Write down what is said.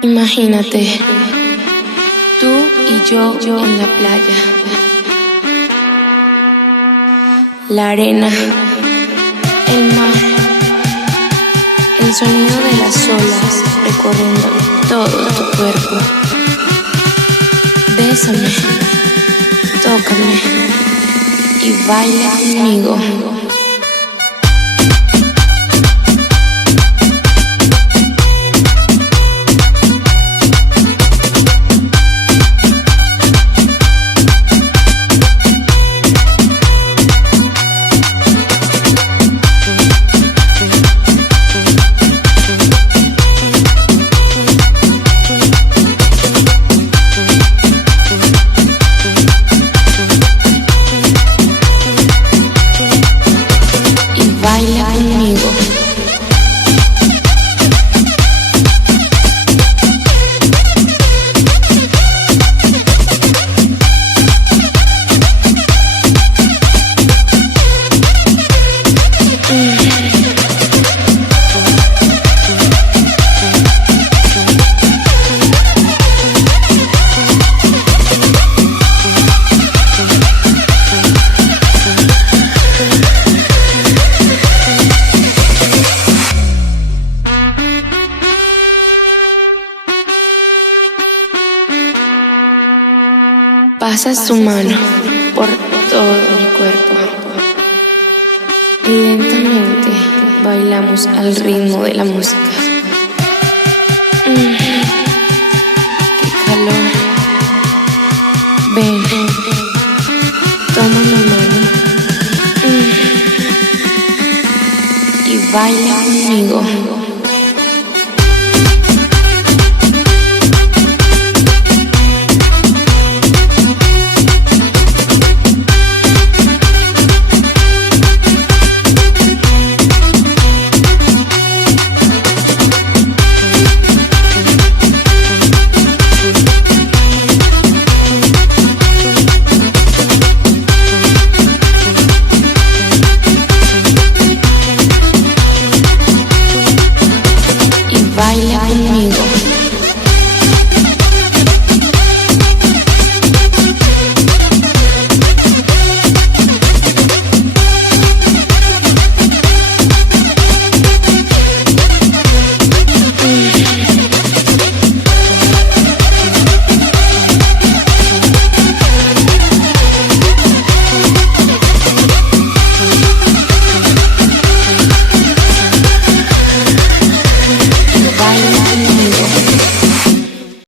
Imagínate, tú y yo en la playa, la arena, el mar, el sonido de las olas recorriendo todo tu cuerpo. Bésame, tócame y baila conmigo. Baila conmigo. Pasa su mano por todo mi cuerpo y lentamente bailamos al ritmo de la música. ¡Qué calor! Ven, toma mi mano y baila conmigo.